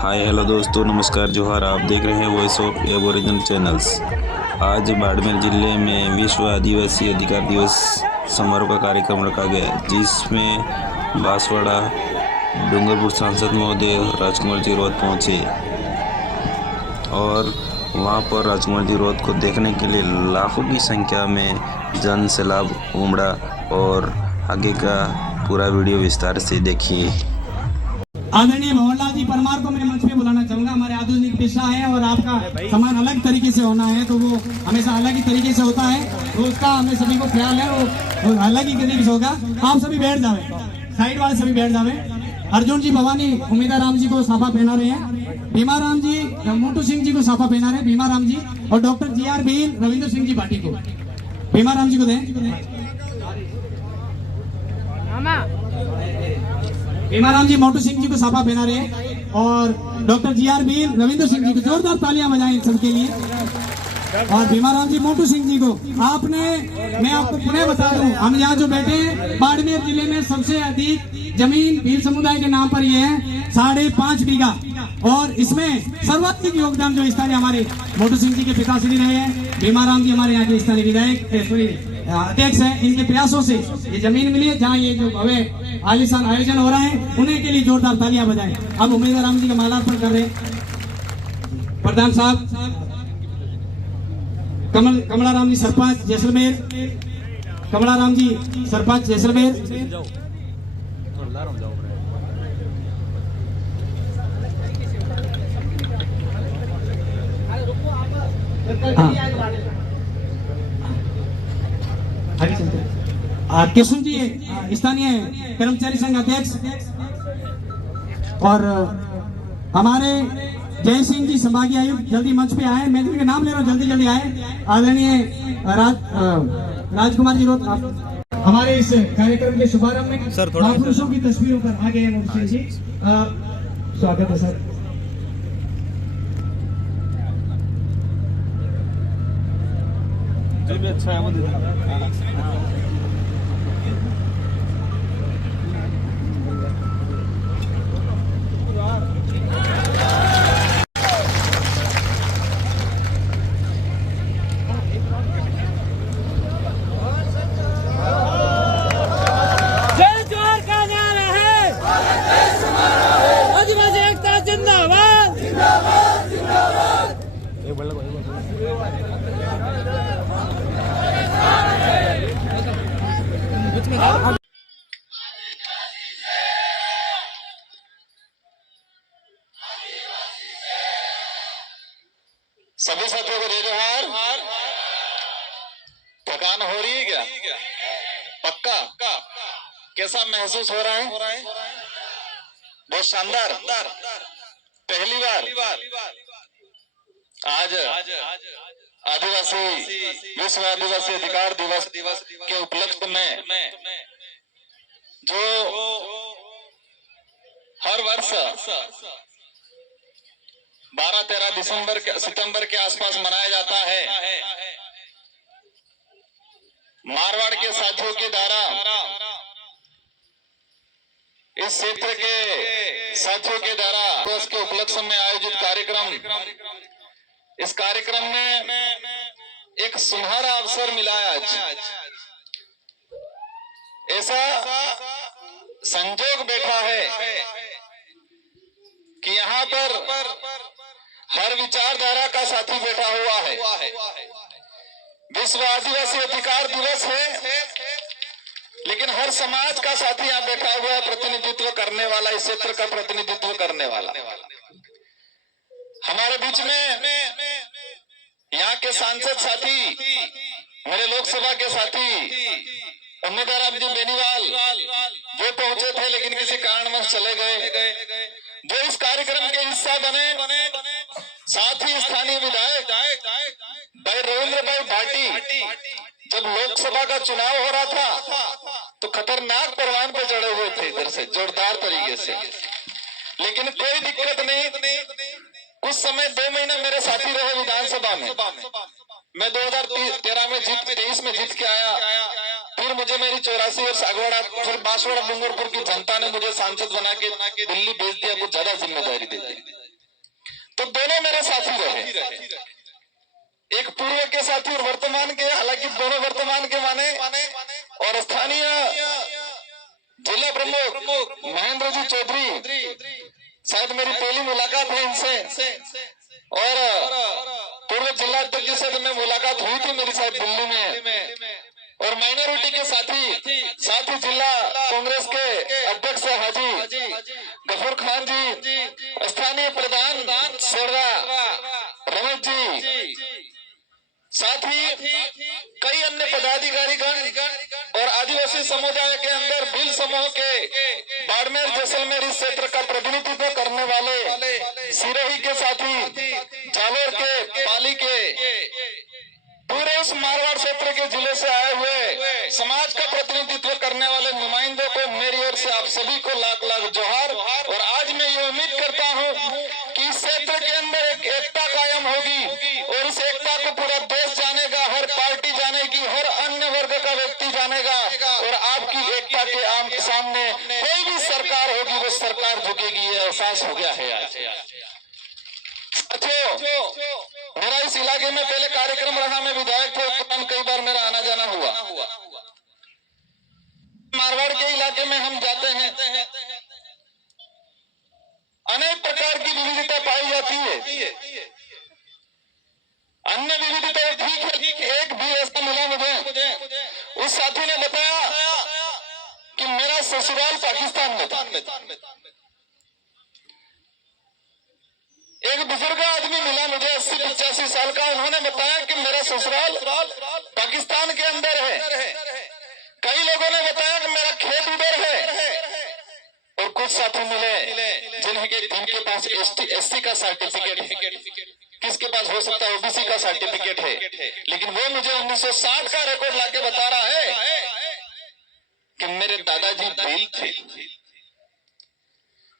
Hi hello दोस्तों, नमस्कार, जोहार। आप देख रहे हैं वॉइस ऑफ एबोरिजिनल चैनल्स। आज बाड़मेर जिले में विश्व आदिवासी अधिकार दिवस समारोह का कार्यक्रम रखा गया, जिसमें बांसवाड़ा डूंगरपुर सांसद महोदय राजकुमार जी रौत पहुंचे और वहां पर राजकुमार जी रौत को देखने के लिए लाखों की संख्या में जन सैलाब उमड़ा। और आगे का पूरा वीडियो विस्तार से देखिए। आदरणीय भवनलाल जी परमार को मैं मंच पे बुलाना चाहूंगा। हमारे आधुनिक पेशा है और आपका सामान अलग तरीके से होना है, तो वो हमेशा अलग ही तरीके से होता है, तो उसका हमें सभी को ख्याल है, वो अलग ही तरीके से होगा। आप सभी बैठ जावे, साइड वाले सभी बैठ जावे। अर्जुन जी भवानी उमेदा राम जी को साफा पहना रहे हैं, भीमा राम जी मोटू सिंह जी को साफा पहना रहे हैं, भीमा राम जी, और डॉक्टर GR भील रविंद्र सिंह जी भाटी को भीमा राम जी को दें। भीमाराम जी मोटू सिंह जी को साफा पहना रहे हैं और डॉक्टर GR भील रविंद्र सिंह जी को जोरदार तालियां बजाएं इन सबके लिए। और भीमाराम जी मोटू सिंह जी को मैं आपको पुनः बता दूं, हम यहाँ जो बैठे हैं बाड़मेर जिले में सबसे अधिक जमीन भील समुदाय के नाम पर ये है 5.5 बीघा, और इसमें सर्वाधिक योगदान जो स्थानीय हमारे मोटू सिंह जी के पिताश्री रहे हैं। भीमाराम जी हमारे यहाँ के स्थानीय विधायक अध्यक्ष है, इनके प्रयासों से ये जमीन मिली है। जहाँ ये जो भव्य आलीशान आयोजन हो रहा है, उन्हें के लिए जोरदार तालियां बजाएं। अब उमेदवार राम जी का मालार्पण कर रहे हैं प्रधान साहब कमला राम जी सरपंच जैसलमेर, कमला राम जी सरपंच जैसलमेर। किशुन जी स्थानीय कर्मचारी संघ अध्यक्ष, और हमारे जय सिंह जी संभागीय आयुक्त जल्दी मंच पे आए। मैं जिनके नाम ले रहा हूँ जल्दी जल्दी आए। आदरणीय राजकुमार जी रोत हमारे इस कार्यक्रम के शुभारंभ में महापुरुषों की तस्वीरों पर आ गए हैं। मोटू सिंह जी, स्वागत है सर। अच्छा है। सभी साथियों को जय जोहार। थकान हो रही है क्या? पक्का? कैसा महसूस हो रहा है? बहुत शानदार। पहली बार आज आदिवासी विश्व आदिवासी अधिकार दिवस के उपलक्ष्य में जो हर वर्ष 12-13 सितंबर के आसपास मनाया जाता है, मारवाड़ के साथियों के द्वारा इस क्षेत्र के साथियों के द्वारा दिवस के उपलक्ष्य में आयोजित कार्यक्रम, इस कार्यक्रम में एक सुनहरा अवसर मिला आज। ऐसा संजोग बैठा है कि यहाँ पर हर विचारधारा का साथी बैठा हुआ है। विश्व आदिवासी अधिकार दिवस है, लेकिन हर समाज का साथी यहाँ बैठा हुआ है, प्रतिनिधित्व करने वाला, इस क्षेत्र का प्रतिनिधित्व करने वाला। हमारे बीच में यहाँ के सांसद साथी, मेरे लोकसभा के साथी उम्मीदवार अब्दुल बेनीवाल वो पहुंचे थे, लेकिन किसी कारणवश चले गए। जो इस कार्यक्रम के हिस्सा बने, साथ ही स्थानीय विधायक भाई रविंद्र भाई भाटी, जब लोकसभा का चुनाव हो रहा था तो खतरनाक परवान पे चढ़े हुए थे इधर से जोरदार तरीके से, लेकिन कोई दिक्कत नहीं। कुछ समय 2 महीना मेरे साथी रहे विधानसभा में। मैं 2013 में 23 में जीत के आया, फिर मुझे मेरी 84 वर्ष अगवाड़ा फिर बांसवाड़ा डूंगरपुर की जनता ने मुझे सांसद बना के दिल्ली भेज दिया, कुछ ज्यादा जिम्मेदारी दे दी। तो दोनों मेरे साथी रहे, एक पूर्व के साथी और वर्तमान के, हालांकि दोनों वर्तमान के माने, और स्थानीय जिला प्रमुख महेंद्र जी चौधरी, शायद मेरी पहली मुलाकात है इनसे, और पूर्व जिला अध्यक्ष से तो मैं मुलाकात हुई थी मेरी शायद दिल्ली में, और माइनॉरिटी के साथी जिला कांग्रेस के अध्यक्ष हाजी गफूर खान जी, स्थानीय प्रधान शेरवा रमेश जी, साथ ही कई अन्य पदाधिकारीगण और आदिवासी समुदाय के अंदर भील समूह के बाड़मेर जैसलमेर इस क्षेत्र का प्रतिनिधित्व करने वाले सिरोही के साथी, जालोर के, पाली के, पूरे उस मारवाड़ क्षेत्र के जिले से आए हुए समाज का प्रतिनिधित्व करने वाले नुमाइंदों को मेरी ओर से आप सभी को लाख लाख जोहार। और आज मैं ये उम्मीद करता हूँ कि इस क्षेत्र के अंदर एक एकता कायम होगी और इस एकता को पूरा देश जानेगा, हर पार्टी जानेगी, हर अन्य वर्ग का व्यक्ति जानेगा, और आपकी एकता के सामने कोई भी सरकार होगी वो सरकार झुकेगी, ये एहसास हो गया है आज। मेरा इस इलाके में पहले कार्यक्रम रहा, मैं विधायक थे, उस कई बार मेरा आना जाना हुआ। मारवाड़ के इलाके में हम जाते हैं, अनेक प्रकार की विविधता पाई जाती है, अन्य विविधता ठीक है। एक भी ऐसा मिला मुझे, उस साथी ने बताया कि मेरा ससुराल पाकिस्तान में था। एक बुजुर्ग आदमी मिला मुझे 80-85 साल का, उन्होंने बताया कि मेरा ससुराल पाकिस्तान के अंदर है। कई लोगों ने बताया कि मेरा खेत उधर है, और कुछ साथी मिले जिनके पास ST का सर्टिफिकेट है, किसके पास हो सकता है OBC का सर्टिफिकेट है, लेकिन वो मुझे 1960 का रिकॉर्ड लाके बता रहा है कि मेरे दादाजी भील थे।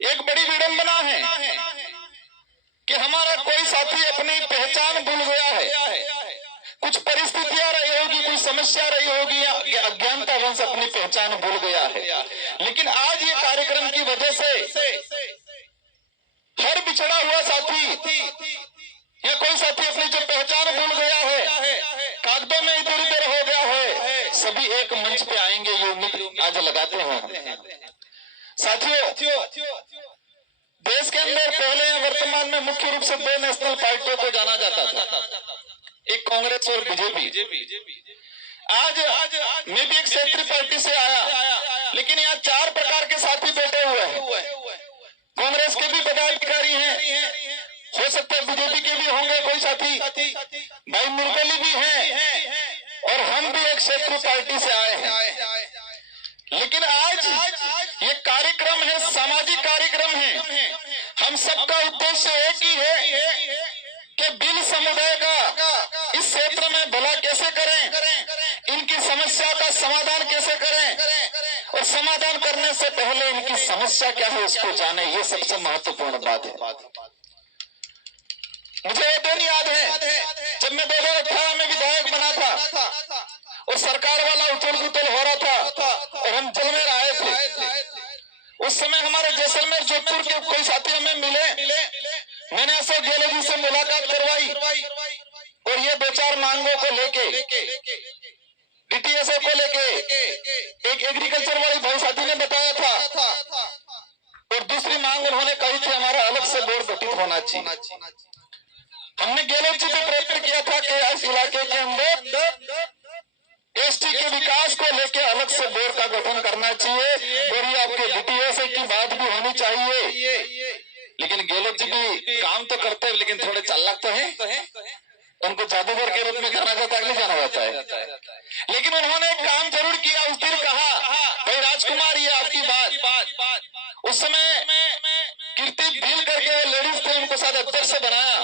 एक बड़ी विडंबना है कि हमारा कोई साथी अपनी पहचान भूल गया है, कुछ परिस्थितियां रही होगी, कोई समस्या रही होगी, या अज्ञानतावश अपनी पहचान भूल गया है। लेकिन आज ये कार्यक्रम की वजह से हर बिछड़ा हुआ साथी या कोई साथी अपनी जो पहचान भूल गया है, कागजों में इधर उधर हो गया है, सभी एक मंच पे आएंगे, ये उम्मीद आज लगाते हैं। साथियों, देश के अंदर पहले या वर्तमान में मुख्य रूप से दो नेशनल पार्टियों को जाना जाता था, एक कांग्रेस और बीजेपी। आज मैं भी एक क्षेत्रीय पार्टी से आया, लेकिन यहाँ 4 प्रकार के साथी बैठे हुए हैं। कांग्रेस के भी पदाधिकारी हैं, हो सकता है बीजेपी के भी होंगे कोई साथी, भाई मुरगली भी हैं, और हम भी एक क्षेत्रीय पार्टी से आए हैं। लेकिन आज ये कार्यक्रम है, सामाजिक कार्यक्रम है। हम सबका उद्देश्य एक ही है कि भील समुदाय का इस क्षेत्र में भला कैसे करें, इनकी समस्या का समाधान कैसे करें, और समाधान करने से पहले इनकी समस्या क्या है उसको जाने, ये सबसे महत्वपूर्ण बात है। मुझे वो दिन याद है जब मैं 2018 में विधायक बना था और सरकार वाला उथल पुथल हो रहा था और हम जलमेर आए थे। उस समय हमारे जैसलमेर जोधपुर के कोई साथी हमें मिले, मैंने अशोक गहलोत जी से मुलाकात करवाई और ये 2-4 मांगों को लेके, DTSO को लेके, एक एग्रीकल्चर वाली भाई साथी ने बताया था, और दूसरी मांग उन्होंने कही थी हमारा अलग से बोर्ड गठित होना चाहिए। हमने गहलोत जी को प्रेरित किया था कि इस इलाके के अंदर ST के विकास को लेकर अलग से बोर्ड का गठन करना चाहिए, और ये आपके DTSO की बात भी होनी चाहिए। लेकिन गहलोत जी भी काम तो करते हैं, लेकिन थोड़े चालाक तो हैं, उनको जादूगर के रूप में जाना जाता है, नहीं जाना जाता है। लेकिन उन्होंने एक काम जरूर किया, उस दिन कहा भाई राजकुमार ये आपकी बात, उस समय कीर्ति भील करके वो लेडीज थे, उनको शायद अध्यक्ष बनाया,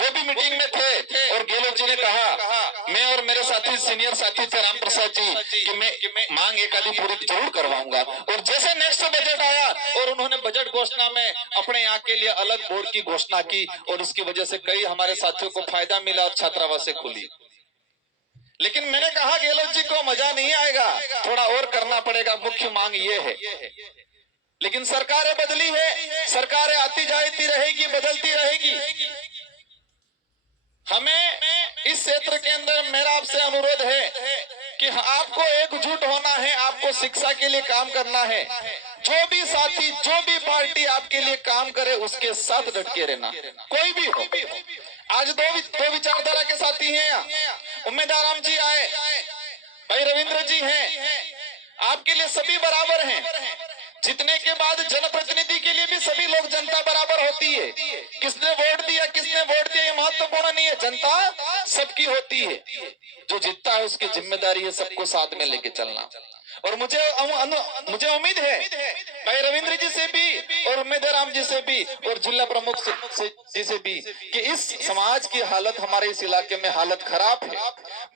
वो भी मीटिंग में थे, और गहलोत जी ने कहा मैं और मेरे साथी सीनियर साथी थे राम प्रसाद जी कि मैं मांग एक आधी पूरी जरूर करवाऊंगा। और जैसे नेक्स्ट बजट आया और उन्होंने बजट घोषणा में अपने यहाँ के लिए अलग बोर्ड की घोषणा की, और उसकी वजह से कई हमारे साथियों को फायदा मिला और छात्रावासें खुली। लेकिन मैंने कहा गहलोत जी को मजा नहीं आएगा, थोड़ा और करना पड़ेगा। मुख्य मांग ये है लेकिन सरकारें बदली है, सरकारें आती जाती रहेगी, बदलती रहेगी। हमें इस क्षेत्र के अंदर मेरा आपसे अनुरोध है कि आपको एकजुट होना है, आपको शिक्षा के लिए काम करना है। जो भी साथी, जो भी पार्टी आपके लिए काम करे उसके साथ डट के रहना, कोई भी हो। आज दो विचारधारा के साथी हैं यहाँ। उम्मीदवार राम जी आए, भाई रविंद्र जी हैं, आपके लिए सभी बराबर हैं। जीतने के बाद जनप्रतिनिधि के लिए भी सभी लोग, जनता बराबर होती है। किसने वोट दिया, किसने वोट दिया ये महत्वपूर्ण नहीं है, जनता सबकी होती है। जो जीतता है उसकी जिम्मेदारी है सबको साथ में लेके चलना। और मुझे उम्मीद है भाई रविंद्र जी से भी और उम्मीदवार राम जी से भी और जिला प्रमुख जी से भी कि इस समाज की हालत, हमारे इस इलाके में हालत खराब है।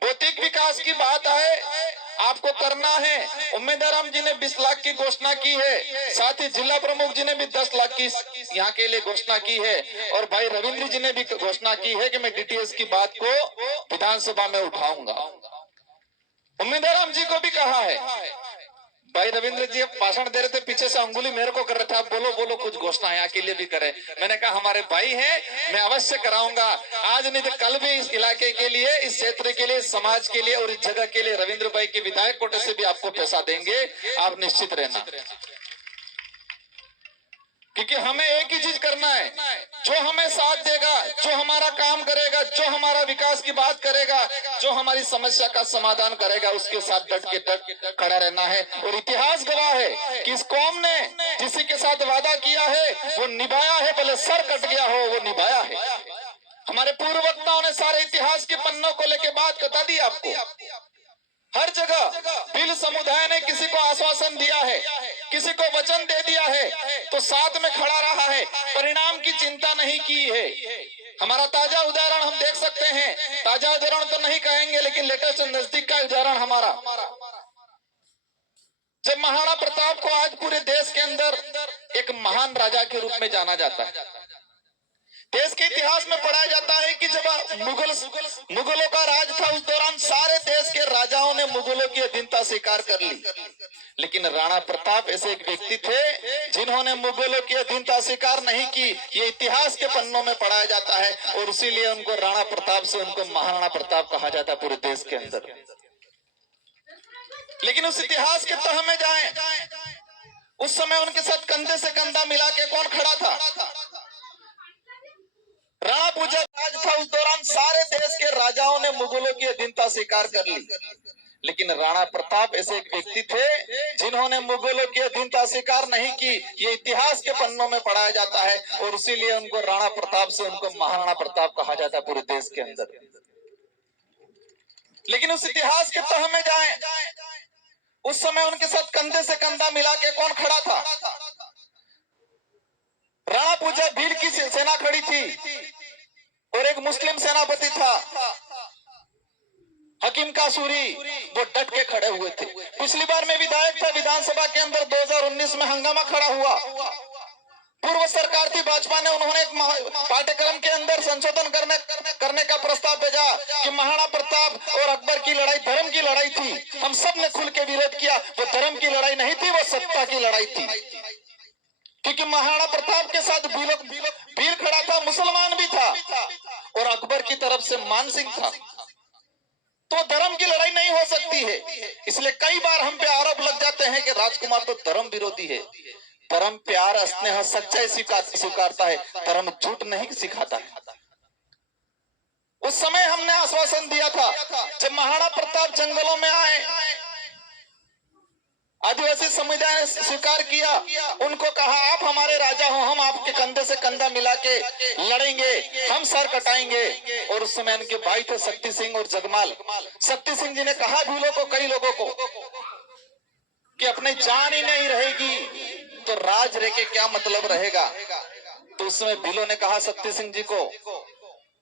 भौतिक विकास की बात आए, आपको करना है। उम्मीदवार राम जी ने 20 लाख की घोषणा की है, साथ ही जिला प्रमुख जी ने भी 10 लाख की यहाँ के लिए घोषणा की है, और भाई रविंद्र जी ने भी घोषणा की है कि मैं डीटीएस की बात को विधानसभा में उठाऊंगा। उम्मीदवार राम जी को भी कहा है, भाई रविंद्र जी भाषण दे रहे थे, पीछे से अंगुली मेरे को कर रहे थे, आप बोलो बोलो कुछ घोषणा यहाँ के लिए भी करे। मैंने कहा हमारे भाई हैं, मैं अवश्य कराऊंगा। आज नहीं तो कल भी इस इलाके के लिए, इस क्षेत्र के लिए, समाज के लिए और इस जगह के लिए रविंद्र भाई के विधायक कोटे से भी आपको पैसा देंगे, आप निश्चित रहना। क्योंकि हमें एक ही चीज करना है, जो हमें साथ देगा, जो हमारा काम करेगा, जो हमारा विकास की बात करेगा, जो हमारी समस्या का समाधान करेगा, उसके साथ डट के खड़ा रहना है। और इतिहास गवाह है कि इस कौम ने जिसी के साथ वादा किया है वो निभाया है, भले सर कट गया हो वो निभाया है। हमारे पूर्व वक्ताओं ने सारे इतिहास के पन्नों को लेकर बात बता दी आपको। हर जगह भील समुदाय ने किसी को आश्वासन दिया है, किसी को वचन दे दिया है तो साथ में खड़ा रहा है, परिणाम की चिंता नहीं की है। हमारा ताजा उदाहरण हम देख सकते हैं, ताजा उदाहरण तो नहीं कहेंगे लेकिन लेटेस्ट नजदीक का उदाहरण हमारा, जब महाराणा प्रताप को आज पूरे देश के अंदर एक महान राजा के रूप में जाना जाता है। देश के इतिहास में पढ़ा जाता है कि जब मुगलों का राज था उस दौरान सारे देश के राजाओं ने मुगलों की अधीनता स्वीकार कर ली, लेकिन राणा प्रताप ऐसे एक व्यक्ति थे जिन्होंने मुगलों की अधीनता स्वीकार नहीं की। ये इतिहास के पन्नों में पढ़ाया जाता है और इसीलिए उनको राणा प्रताप से उनको महाराणा प्रताप कहा जाता है पूरे देश के अंदर। लेकिन उस इतिहास के तह में जाएं, उस समय उनके साथ कंधे से कंधा मिला के कौन खड़ा था? राणा पूजा राज था उस दौरान सारे देश के राजाओं ने मुगलों की अधीनता स्वीकार कर ली, लेकिन राणा प्रताप ऐसे एक व्यक्ति थे जिन्होंने मुगलों की अधीनता स्वीकार नहीं की। ये इतिहास के पन्नों में पढ़ाया जाता है और इसीलिए उनको राणा प्रताप से उनको महाराणा प्रताप कहा जाता है पूरे देश के अंदर। लेकिन उस इतिहास के तह में जाएं, उस समय उनके साथ कंधे से कंधा मिला के कौन खड़ा था? राणा पूजा भील की सेना खड़ी थी और एक मुस्लिम सेनापति था हकीम का सूरी, वो डट के खड़े हुए थे। पिछली बार में विधायक था, विधानसभा के अंदर 2019 में हंगामा खड़ा हुआ। पूर्व सरकार थी भाजपा ने, उन्होंने एक पाठ्यक्रम के अंदर संशोधन करने का प्रस्ताव भेजा कि महाराणा प्रताप और अकबर की लड़ाई धर्म की लड़ाई थी। हम सब ने खुल के विरोध किया, वो धर्म की लड़ाई नहीं थी, वो सत्ता की लड़ाई थी। क्योंकि महाराणा प्रताप के साथ भील खड़ा था, मुसलमान भी था और अकबर की तरफ से मान सिंह था, तो धर्म की लड़ाई नहीं हो सकती है। इसलिए कई बार हम पे आरोप लग जाते हैं कि राजकुमार तो धर्म विरोधी है। धर्म प्यार, स्नेह, सच्चाई स्वीकारता है, धर्म झूठ नहीं सिखाता है। उस समय हमने आश्वासन दिया था, जब महाराणा प्रताप जंगलों में आए, आदिवासी समुदाय ने स्वीकार किया, उनको कहा आप हमारे राजा हो, हम आपके कंधे से कंधा मिला के लड़ेंगे, हम सर कटाएंगे। और उस समय उनके भाई थे शक्ति सिंह और जगमाल। शक्ति सिंह जी ने कहा भीलों को, कई लोगों को, कि अपनी जान ही नहीं रहेगी तो राज रह के क्या मतलब रहेगा। तो उस समय भीलों ने कहा शक्ति सिंह जी को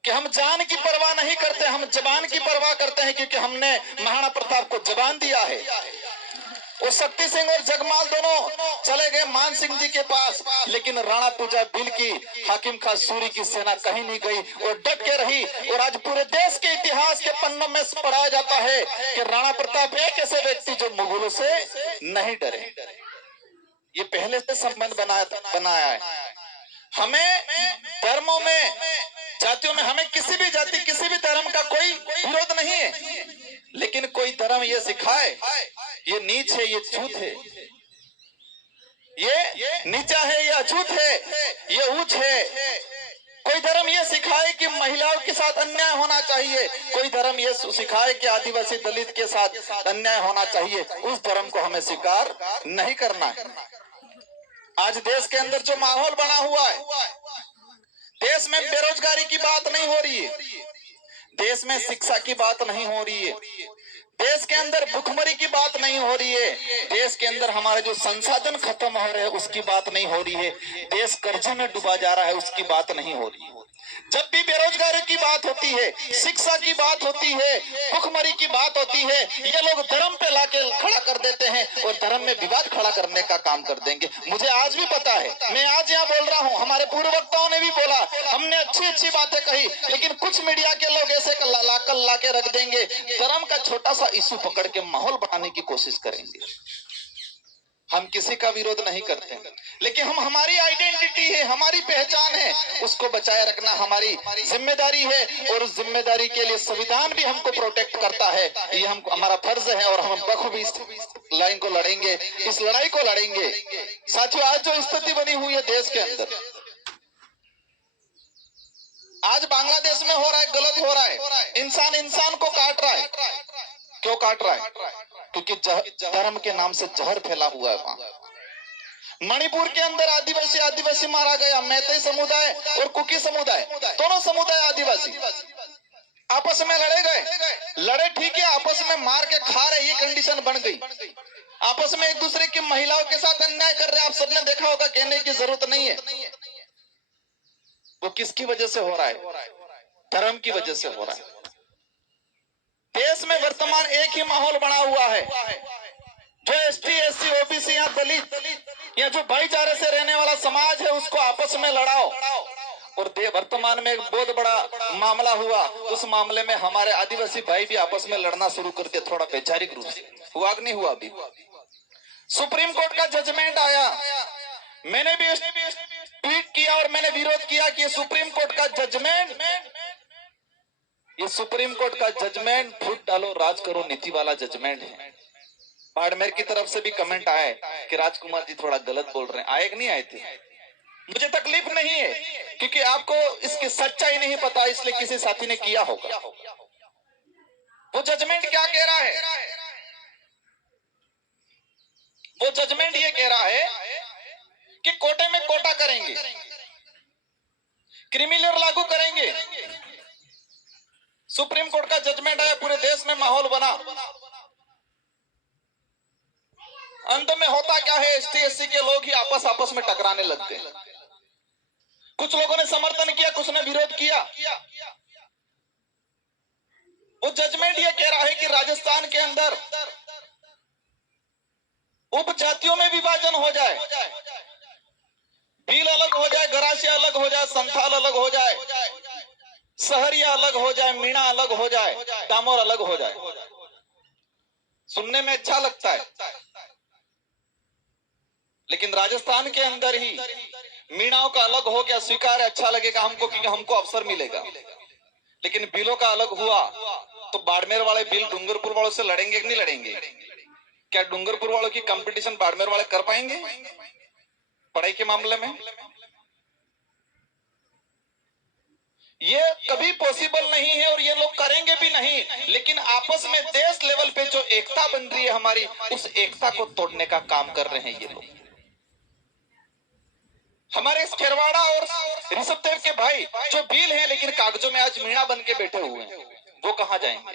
कि हम जान की परवाह नहीं करते, हम जबान की परवाह करते हैं, क्योंकि हमने महाराणा प्रताप को जबान दिया है। और शक्ति सिंह और जगमाल दोनों चले गए मान सिंह जी के पास, लेकिन राणा पूजा भील की हाकिम खां सूरी की सेना कहीं नहीं गई और डट के रही। और आज पूरे देश के इतिहास के पन्नों में पढ़ाया जाता है कि राणा प्रताप एक ऐसे व्यक्ति जो मुगलों से नहीं डरे। ये पहले से संबंध बनाया है। हमें धर्मों में, जातियों में, हमें किसी भी जाति, किसी भी धर्म का कोई विरोध नहीं है, लेकिन कोई धर्म ये सिखाए ये नीच है, ये छूत है, ये नीचा है, ये अछूत है, ये ऊंच है। कोई धर्म ये सिखाए कि महिलाओं के साथ अन्याय होना चाहिए, कोई धर्म ये सिखाए कि आदिवासी दलित के साथ अन्याय होना चाहिए, उस धर्म को हमें स्वीकार नहीं करना है। आज देश के अंदर जो माहौल बना हुआ है, देश में बेरोजगारी की बात नहीं हो रही है, देश में शिक्षा की बात नहीं हो रही है, देश के अंदर भुखमरी की बात नहीं हो रही है, देश के अंदर हमारे जो संसाधन खत्म हो रहे हैं उसकी बात नहीं हो रही है, देश कर्जे में डूबा जा रहा है उसकी बात नहीं हो रही है। जब भी बेरोजगारी की बात होती है, शिक्षा की बात होती है, भुखमरी की बात होती है, ये लोग धर्म पे लाके खड़ा कर देते हैं और धर्म में विवाद खड़ा करने का काम कर देंगे। मुझे आज भी पता है, मैं आज यहाँ बोल रहा हूँ, हमारे पूर्व वक्ताओं ने भी बोला, हमने अच्छी अच्छी बातें कही, लेकिन कुछ मीडिया के लोग ऐसे ला के रख देंगे, धर्म का छोटा सा इशू पकड़ के माहौल बनाने की कोशिश करेंगे। हम किसी का विरोध नहीं करते, लेकिन हम, हमारी आइडेंटिटी है, हमारी पहचान है, उसको बचाए रखना हमारी जिम्मेदारी है, और उस जिम्मेदारी के लिए संविधान भी हमको प्रोटेक्ट करता है। ये हमको, हमारा फर्ज है, और हम बखूबी इस लाइन को लड़ेंगे, इस लड़ाई को लड़ेंगे। साथियों, आज जो स्थिति बनी हुई है देश के अंदर, आज बांग्लादेश में हो रहा है, गलत हो रहा है, इंसान इंसान को काट रहा है। क्यों काट रहा है? क्योंकि धर्म के नाम से जहर फैला हुआ है वहां। मणिपुर के अंदर आदिवासी मारा गया, मैतेई समुदाय और कुकी समुदाय, दोनों समुदाय आदिवासी आपस में लड़े गए, लड़े ठीक है, आपस में मार के खा रहे, ये कंडीशन बन गई। आपस में एक दूसरे की महिलाओं के साथ अन्याय कर रहे हैं, आप सबने देखा होगा, कहने की जरूरत नहीं है। वो किसकी वजह से हो रहा है? धर्म की वजह से हो रहा है। देश में वर्तमान एक ही माहौल बना हुआ है, जो एसटी, एससी, ओबीसी या दलित या जो भाईचारे से रहने वाला समाज है उसको आपस में लड़ाओ। और वर्तमान में एक बहुत बड़ा मामला हुआ, उस मामले में हमारे आदिवासी भाई भी आपस में लड़ना शुरू कर दिया, थोड़ा वैचारिक रूप से। हुआ कि नहीं हुआ? अभी सुप्रीम कोर्ट का जजमेंट आया, मैंने भी ट्वीट किया और मैंने विरोध किया कि सुप्रीम कोर्ट का जजमेंट, ये सुप्रीम कोर्ट का जजमेंट फूट डालो राज करो नीति वाला जजमेंट है। बाड़मेर की तरफ से भी कमेंट आए कि राजकुमार जी थोड़ा गलत बोल रहे हैं। आए कि नहीं आए थे? मुझे तकलीफ नहीं है, क्योंकि आपको इसकी सच्चाई नहीं पता, इसलिए किसी साथी ने किया होगा। वो जजमेंट क्या कह रहा है? वो जजमेंट ये कह रहा है कि कोटे में कोटा करेंगे, क्रीमी लेयर लागू करेंगे। सुप्रीम कोर्ट का जजमेंट आया, पूरे देश में माहौल बना। अंत में होता क्या है? एसटी, एससी के लोग ही आपस में टकराने लग गए। कुछ लोगों ने समर्थन किया, कुछ ने विरोध किया। वो जजमेंट ये कह रहा है कि राजस्थान के अंदर उपजातियों में विभाजन हो जाए, भील अलग हो जाए, गरासिया अलग हो जाए, संथाल अलग हो जाए, सहरिया अलग हो जाए, मीणा अलग हो जाए, डामोर अलग हो जाए। सुनने में अच्छा लगता है, लेकिन राजस्थान के अंदर ही मीणाओं का अलग हो गया, स्वीकार है, अच्छा लगेगा हमको, क्योंकि हमको अवसर मिलेगा। लेकिन भीलों का अलग हुआ तो बाड़मेर वाले भील डूंगरपुर वालों से लड़ेंगे कि नहीं लड़ेंगे? क्या डूंगरपुर वालों की कंपटीशन बाड़मेर वाले कर पाएंगे पढ़ाई के मामले में? ये कभी पॉसिबल नहीं है और ये लोग करेंगे भी नहीं। लेकिन आपस में देश लेवल पे जो एकता बन रही है हमारी, उस एकता को तोड़ने का काम कर रहे हैं ये लोग। हमारे खेरवाड़ा और ऋषभदेव के भाई जो भील हैं लेकिन कागजों में आज मीणा बन के बैठे हुए हैं, वो कहां जाएंगे?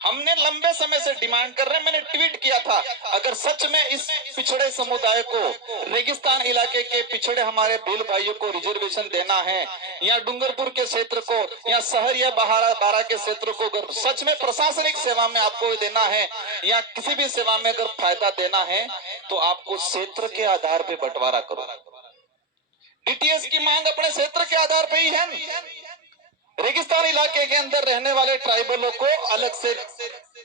हमने लंबे समय से डिमांड कर रहे हैं, मैंने ट्वीट किया था, अगर सच में इस पिछड़े समुदाय को, रेगिस्तान इलाके के पिछड़े हमारे भील भाइयों को रिजर्वेशन देना है, या डूंगरपुर के क्षेत्र को, या शहर या बारा के क्षेत्र को अगर सच में प्रशासनिक सेवा में आपको देना है, या किसी भी सेवा में अगर फायदा देना है, तो आपको क्षेत्र के आधार पर बंटवारा करो। डीटीएस की मांग अपने क्षेत्र के आधार पर ही है। रेगिस्तान इलाके के अंदर रहने वाले ट्राइबलों को अलग से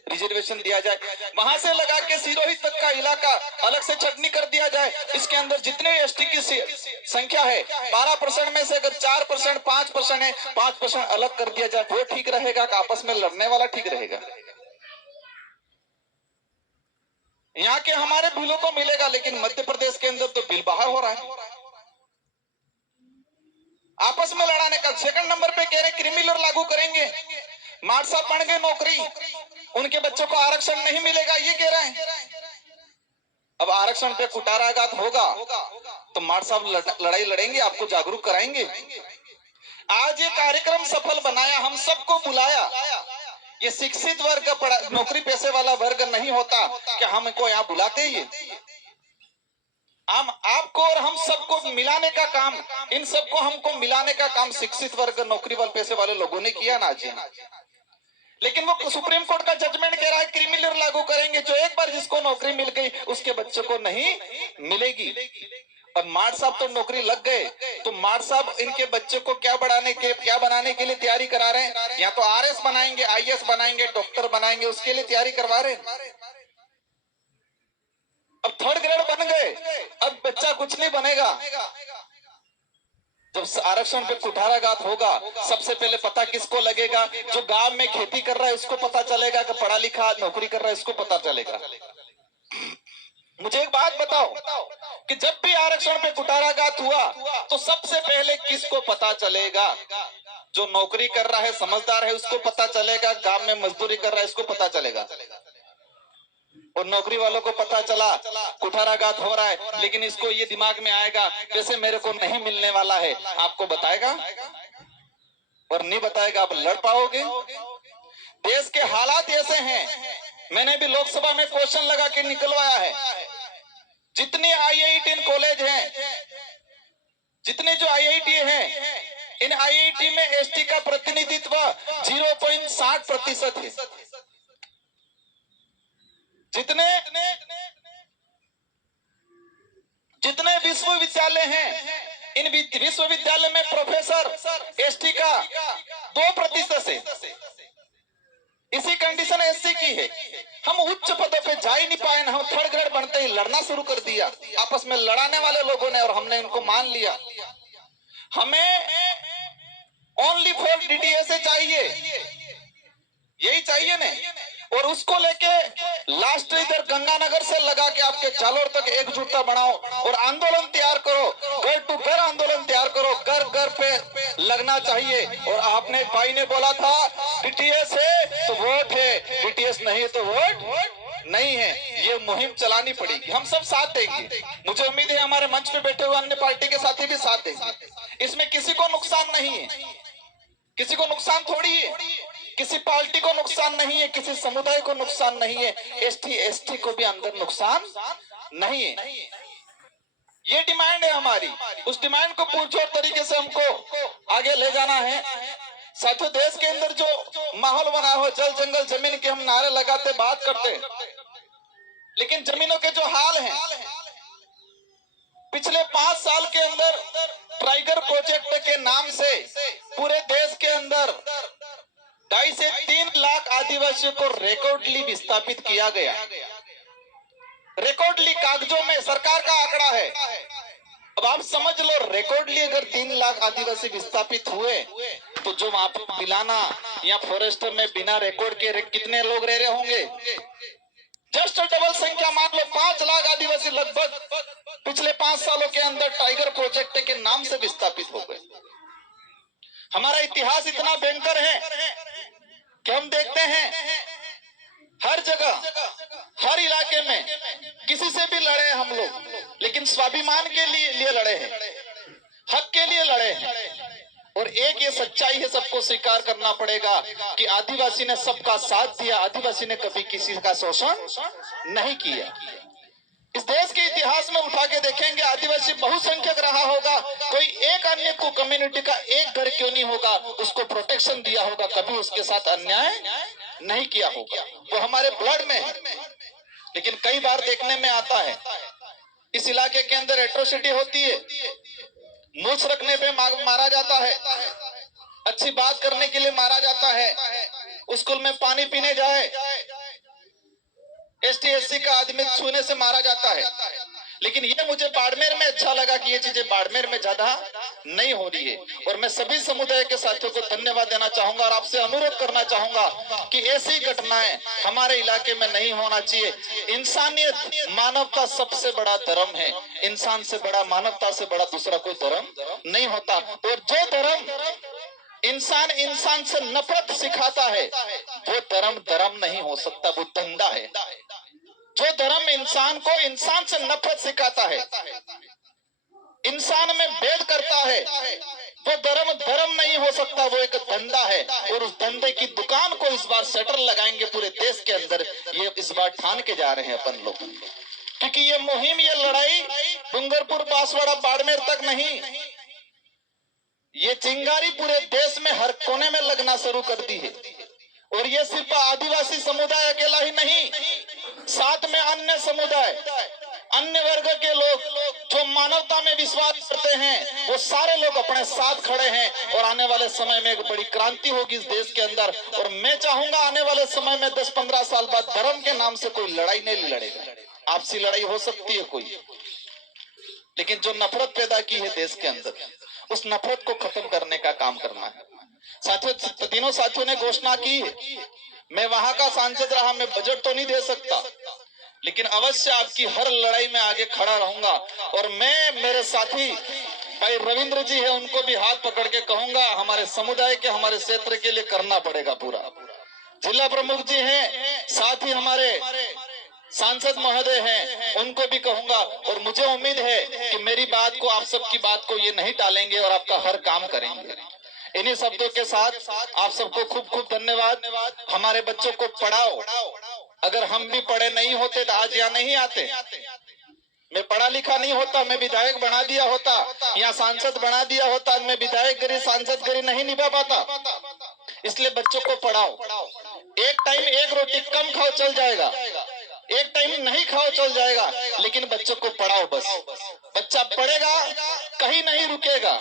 रिजर्वेशन दिया जाए, वहां से लगा के सिरोही तक का इलाका अलग से छटनी कर दिया जाए। इसके अंदर जितने एसटी की संख्या है 12% में से अगर 4% 5% है, 5% अलग कर दिया जाए। वो ठीक रहेगा कि आपस में लड़ने वाला ठीक रहेगा? यहाँ के हमारे बिलों को मिलेगा, लेकिन मध्य प्रदेश के अंदर तो बिल बाहर हो रहा है। आपस में लड़ाने का। सेकंड नंबर पे कह रहे क्रिमिनल लागू करेंगे, मार साहब बन गए नौकरी, उनके बच्चों को आरक्षण नहीं मिलेगा, ये कह रहे हैं। अब आरक्षण पे कुटाराघात होगा तो मार साहब लड़ाई लड़ेंगे, आपको जागरूक कराएंगे। आज ये कार्यक्रम सफल बनाया, हम सबको बुलाया। ये शिक्षित वर्ग, नौकरी पैसे वाला वर्ग नहीं होता कि हमको यहाँ बुलाते ही। हम आपको और हम सबको मिलाने का काम, इन सबको हमको मिलाने का काम शिक्षित वर्ग, नौकरी वाले पैसे वाले लोगों ने किया ना जी। लेकिन वो सुप्रीम कोर्ट का जजमेंट कह रहा है क्रिमिनल लागू करेंगे, जो एक बार जिसको नौकरी मिल गई उसके बच्चे को नहीं मिलेगी। और मार साहब तो नौकरी लग गए, तो मार साहब इनके बच्चे को क्या बनाने के लिए तैयारी करा रहे हैं? या तो आरएस बनाएंगे, आईएएस बनाएंगे, डॉक्टर बनाएंगे, उसके लिए तैयारी करवा रहे हैं। अब थर्ड ग्रेड बन गए, अब बच्चा कुछ नहीं बनेगा। जब आरक्षण पे कुठाराघात होगा, सबसे पहले पता किसको लगेगा? जो गांव में खेती कर रहा है उसको पता चलेगा, कि पढ़ा लिखा नौकरी कर रहा है उसको पता चलेगा। मुझे एक बात बताओ कि जब भी आरक्षण पे कुठाराघात हुआ तो सबसे पहले किसको पता चलेगा? जो नौकरी कर रहा है, समझदार है, उसको पता चलेगा। गांव में मजदूरी कर रहा है उसको पता चलेगा। और नौकरी वालों को पता चला कुठाराघात हो रहा है, लेकिन इसको ये दिमाग में आएगा कैसे मेरे को नहीं मिलने वाला है, आपको बताएगा और नहीं बताएगा, आप लड़ पाओगे? देश के हालात ऐसे हैं। मैंने भी लोकसभा में क्वेश्चन लगा के निकलवाया है। जितने IIT कॉलेज हैं, जितने जो IIT हैं, इन IIT में एसटी का प्रतिनिधित्व 0.60% है। जितने विश्वविद्यालय हैं, इन विश्वविद्यालय में प्रोफेसर एसटी का 2% है। इसी कंडीशन एससी की है। हम उच्च पदों पे जा ही नहीं पाए, हम थर्ड ग्रेड बनते ही लड़ना शुरू कर दिया आपस में लड़ाने वाले लोगों ने, और हमने इनको मान लिया। हमें ओनली फॉर DDSA चाहिए, यही चाहिए ना। और उसको लेके लास्ट इधर गंगानगर से लगा के आपके जालोर तक एकजुटता बनाओ और आंदोलन तैयार करो, घर टू घर आंदोलन तैयार करो, घर घर पे लगना चाहिए। और आपने भाई ने बोला था DTS है तो वोट है, DTS नहीं तो वोट नहीं है। ये मुहिम चलानी पड़ेगी, हम सब साथ देंगे। मुझे उम्मीद है हमारे मंच पे बैठे हुए अन्य पार्टी के साथी भी साथ देंगे। इसमें किसी को नुकसान नहीं है, किसी को नुकसान थोड़ी है, किसी पार्टी को नुकसान नहीं है, किसी समुदाय को नुकसान नहीं है, ST को भी अंदर नुकसान नहीं है। ये डिमांड है हमारी, उस डिमांड को पुरजोर तरीके से हमको आगे ले जाना है। साथियों, देश के अंदर जो माहौल बना हो, जल जंगल जमीन के हम नारे लगाते बात करते, लेकिन जमीनों के जो हाल हैं, पिछले 5 साल के अंदर टाइगर प्रोजेक्ट के नाम से पूरे देश के अंदर 2.5 से 3 लाख आदिवासियों को रिकॉर्डली विस्थापित किया गया। रिकॉर्डली कागजों में सरकार का आंकड़ा है। अब आप समझ लो, रिकॉर्डली अगर 3 लाख आदिवासी विस्थापित हुए तो जो वहां पे पिलाना या फॉरेस्ट में बिना रिकॉर्ड के कितने लोग रह रहे होंगे? जस्ट डबल संख्या, मान लो 5 लाख आदिवासी लगभग पिछले 5 सालों के अंदर टाइगर प्रोजेक्ट के नाम से विस्थापित हो गए। हमारा इतिहास इतना भयंकर है कि हम देखते हैं हर जगह हर इलाके में किसी से भी लड़े हम लोग, लेकिन स्वाभिमान के लिए लड़े हैं, हक के लिए लड़े हैं। और एक ये सच्चाई है, सबको स्वीकार करना पड़ेगा कि आदिवासी ने सबका साथ दिया, आदिवासी ने कभी किसी का शोषण नहीं किया। इस देश के इतिहास में उठा के देखेंगे, आदिवासी बहुसंख्यक रहा होगा, कोई एक अन्य को कम्युनिटी का एक घर क्यों नहीं होगा, उसको प्रोटेक्शन दिया होगा, कभी उसके साथ अन्याय नहीं किया होगा। वो हमारे ब्लड में है। लेकिन कई बार देखने में आता है इस इलाके के अंदर एट्रोसिटी होती है, मूछ रखने पे मारा जाता है, अच्छी बात करने के लिए मारा जाता है, स्कूल में पानी पीने जाए ST SC का आदमी छूने से मारा जाता है। लेकिन ये मुझे बाड़मेर में अच्छा लगा कि ये चीजें बाड़मेर में ज्यादा नहीं हो रही है। और मैं सभी समुदाय के साथियों को धन्यवाद देना चाहूंगा और आपसे अनुरोध करना चाहूंगा कि ऐसी घटनाएं हमारे इलाके में नहीं होना चाहिए। इंसानियत, मानवता सबसे बड़ा धर्म है। इंसान से बड़ा, मानवता से बड़ा दूसरा कोई धर्म नहीं होता। और जो धर्म इंसान से नफरत सिखाता है वो धर्म नहीं हो सकता, वो धंधा है। जो धर्म इंसान को इंसान से नफरत सिखाता है, इंसान में भेद करता है, वो धर्म नहीं हो सकता, वो एक धंधा है। और उस धंधे की दुकान को इस बार शटर लगाएंगे पूरे देश के अंदर, ये इस बार ठान के जा रहे हैं अपन लोग। क्योंकि ये मुहिम, ये लड़ाई डूंगरपुर, बांसवाड़ा, बाड़मेर तक नहीं, ये चिंगारी पूरे देश में हर कोने में लगना शुरू कर दी है। और ये सिर्फ आदिवासी समुदाय अकेला ही नहीं, साथ में अन्य समुदाय, अन्य वर्ग के लोग जो मानवता में विश्वास करते हैं, वो सारे लोग अपने साथ खड़े हैं। और आने वाले समय में एक बड़ी क्रांति होगी इस देश के अंदर। और मैं चाहूंगा आने वाले समय में 10-15 साल बाद धर्म के नाम से कोई लड़ाई नहीं लड़ेगा। आपसी लड़ाई हो सकती है कोई, लेकिन जो नफरत पैदा की है देश के अंदर, उस नफरत को खत्म करने का काम करना है। साथियों, तीनों साथियों ने घोषणा की है, मैं वहां का सांसद रहा, मैं बजट तो नहीं दे सकता, लेकिन अवश्य आपकी हर लड़ाई में आगे खड़ा रहूंगा। और मैं, मेरे साथी भाई रविंद्र जी है, उनको भी हाथ पकड़ के कहूंगा, हमारे समुदाय के, हमारे क्षेत्र के लिए करना पड़ेगा पूरा। जिला प्रमुख जी हैं, साथ ही हमारे सांसद महोदय हैं, उनको भी कहूंगा। और मुझे उम्मीद है कि मेरी बात को, आप सबकी बात को ये नहीं टालेंगे और आपका हर काम करेंगे। इन्हीं शब्दों के साथ आप सबको खूब खूब धन्यवाद। हमारे बच्चों को पढ़ाओ। अगर हम भी पढ़े नहीं होते तो आज यहाँ नहीं आते। मैं पढ़ा लिखा नहीं होता, मैं विधायक बना दिया होता, यहाँ सांसद बना दिया होता, मैं विधायक गिरी, सांसद गिरी नहीं निभा पाता। इसलिए बच्चों को पढ़ाओ। एक टाइम एक रोटी कम खाओ चल जाएगा, एक टाइम नहीं खाओ चल जाएगा, लेकिन बच्चों को पढ़ाओ। बस बच्चा पढ़ेगा, कहीं नहीं रुकेगा,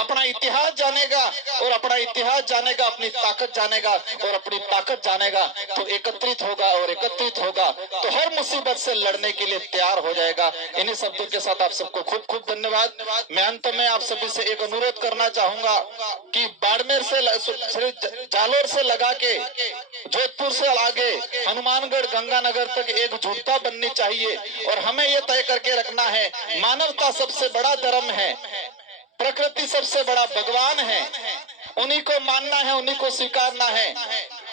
अपना इतिहास जानेगा, और अपना इतिहास जानेगा, अपनी ताकत जानेगा, और अपनी ताकत जानेगा तो एकत्रित होगा, और एकत्रित होगा तो हर मुसीबत से लड़ने के लिए तैयार हो जाएगा। इन्हीं शब्दों के साथ आप सबको खूब खूब धन्यवाद। मैं अंत में आप सभी से एक अनुरोध करना चाहूंगा कि बाड़मेर से, जालोर से लगा के जोधपुर से आगे हनुमानगढ़, गंगानगर तक एकजुटता बननी चाहिए। और हमें यह तय करके रखना है, मानवता सबसे बड़ा धर्म है, प्रकृति सबसे बड़ा भगवान है, उन्हीं को मानना है, उन्हीं को स्वीकारना है।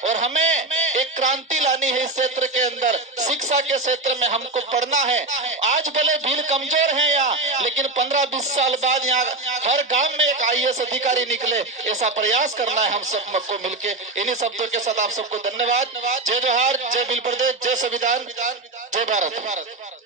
और हमें एक क्रांति लानी है इस क्षेत्र के अंदर। शिक्षा के क्षेत्र में हमको पढ़ना है। आज भले भीड़ कमजोर है यहाँ, लेकिन 15-20 साल बाद यहाँ हर गांव में एक IAS अधिकारी निकले, ऐसा प्रयास करना है हम सबको मिलके। इन्हीं शब्दों के साथ आप सबको धन्यवाद। जय जोहार, जय भील प्रदेश, जय संविधान, जय भारत।